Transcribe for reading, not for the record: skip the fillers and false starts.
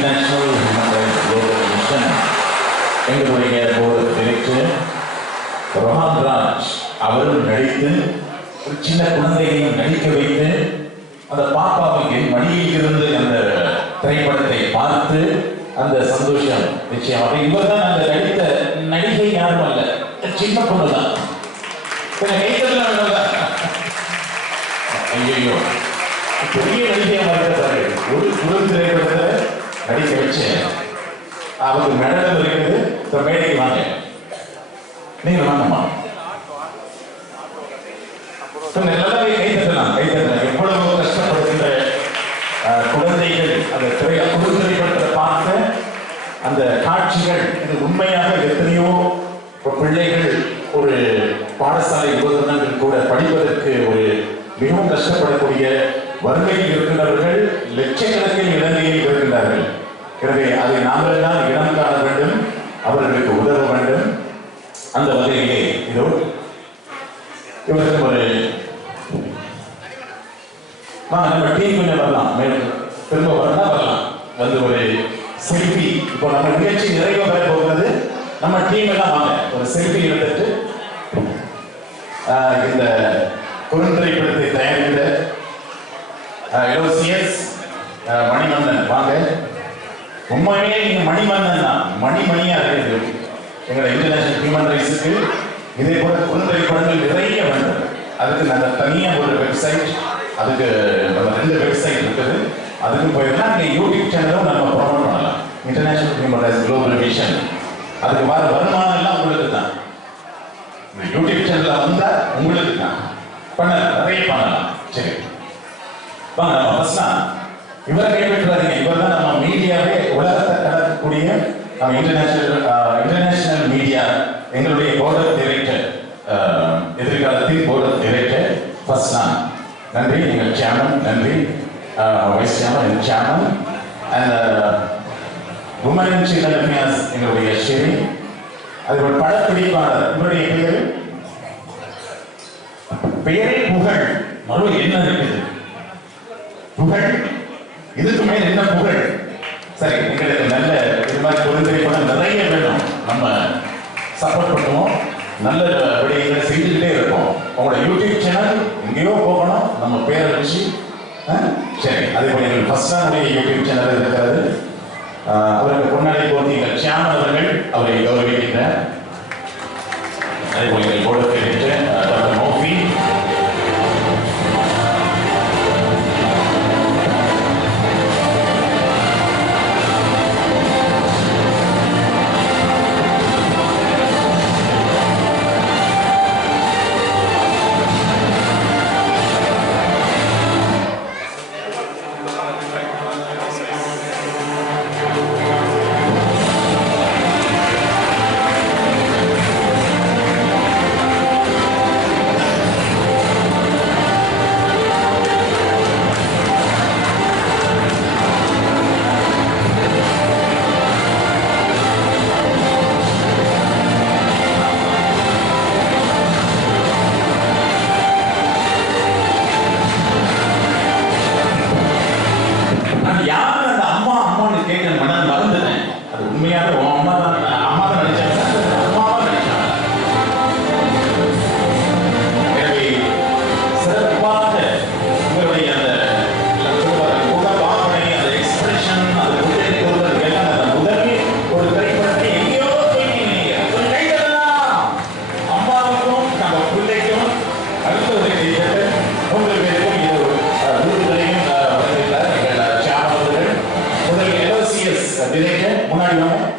International Human Rights Global Mission எங்களுடைய board director Rohan Raj அவரும் நடித்து ஒரு சின்ன குழந்தையையும் நடிக்க வைத்து அந்த பாப்பாவுக்கு மடியில் இருந்து அந்த திரைப்படத்தை பார்த்து அந்த சந்தோஷம் நிச்சயமாக. இவர் தான் அந்த நடித்த நடிகை யாரும் அல்ல, சின்ன பொண்ணு தான். ஐயோ பெரிய நடிகையாக இருக்கிறாரு. ஒரு குழு திரைப்படத்தை நடிக்க வச்சு அவருக்கு மெடல் இருக்குது. மேடைக்கு வாங்க, நீங்க வாங்கம்மா. எல்லாமே கைத்தட்டலாம், கைத்தட்டலாம். எவ்வளவு கஷ்டப்படுகின்ற குழந்தைகள் அந்த திரைப்படத்தை பார்த்த அந்த காட்சிகள், இது உண்மையாக எத்தனையோ பிள்ளைகள் ஒரு பாடசாலை உபகரணங்கள் கூட படிப்பதற்கு ஒரு மிகவும் கஷ்டப்படக்கூடிய வறுமையில் இருக்கின்றவர்கள் லட்சக்கணக்கில் இலங்கையில் இருக்கின்றார்கள். எனவே அதை நாங்கள் தான் இடம் காண வேண்டும், அவர்களுக்கு உதவ வேண்டும். அந்த வகையிலே இதோ இவருக்கு ஒரு நம்ம டீம் கொஞ்சம் வரலாம், திரும்ப வரலாம், வந்து ஒரு செல்ஃபி. இப்போ நம்ம நிகழ்ச்சி நிறைவு பெற போகிறது. நம்ம டீம் எல்லாம் வாங்க, ஒரு செல்ஃபி எடுத்துட்டு இந்த குறுந்திரைப்படத்தை தயாரிக்கிற LOCS மணிமன்னன் வாங்க. உண்மையிலே நீங்க மணிமன்னன் தான், மணிமணியா இருக்குது எங்களை இன்டர்நேஷனல் ஹியூமன் ரைட்ஸுக்கு. இதே போல குறுந்திரைப்படங்கள் நிறைய வேண்டும். அதுக்கு நாங்கள் தனியாக ஒரு வெப்சைட், அதுக்கு நம்ம 2 வெப்சைட் இருக்குது. அதுக்கு போயிருந்தா நீங்க யூடியூப் சேனலும் நம்ம ப்ரொமோட் பண்ணலாம். International human rights global mission, அதுக்கு வர வருமானம் எல்லாம் உங்களுக்கு தான். இந்த யூடியூப் சேனல்ல வந்தா உங்களுக்கு தான் பண்ணலாம், நிறைய பண்ணலாம். சரி வாங்க, நம்ம ஃபர்ஸ்ட்னா இவரை கைவிட்டுறாதீங்க. இவர் தான் நம்ம மீடியாவே உலகத்தை கடக்கக்கூடிய நம்ம இன்டர்நேஷனல் மீடியா எங்களுடைய போர்ட் ஆஃப் டைரக்டர், எதிர்காலத்தில் போர்ட் ஆஃப் டைரக்டர். ஃபர்ஸ்ட்னா நன்றி எங்கள் சேனல், நன்றி வைஸ் சேனல் எங்கள் channel. And women in children affairs எங்களுடைய ஷெரி. அது ஒரு படப்பிடிப்பாளர். இவருடைய பெயரே புகழ். மறு என்ன இருக்குது புகழ், இதுக்கு மேல் என்ன புகழ்? சரி, எங்களுக்கு நல்ல இது மாதிரி குறுந்திரைப்படம் நிறைய வேணும். நம்ம சப்போர்ட் பண்ணுவோம், நல்ல விடயங்களை செய்துக்கிட்டே இருக்கோம். உங்களோட யூடியூப் சேனல் எங்கேயோ போகணும், நம்ம பேரை வச்சு. சரி, அதே போல எங்களுக்கு ஃபர்ஸ்டானுடைய யூடியூப் சேனல் இருக்கிறது. அவருக்கு பொன்னாடி போட்டி எங்கள் சியாமன் அவர்கள் அவரை கௌரவிக்கின்றார். அதே போல எங்கள் போர்டு ஆஃப் டைரக்டர் டாக்டர் மௌஃபி. முன்னாடி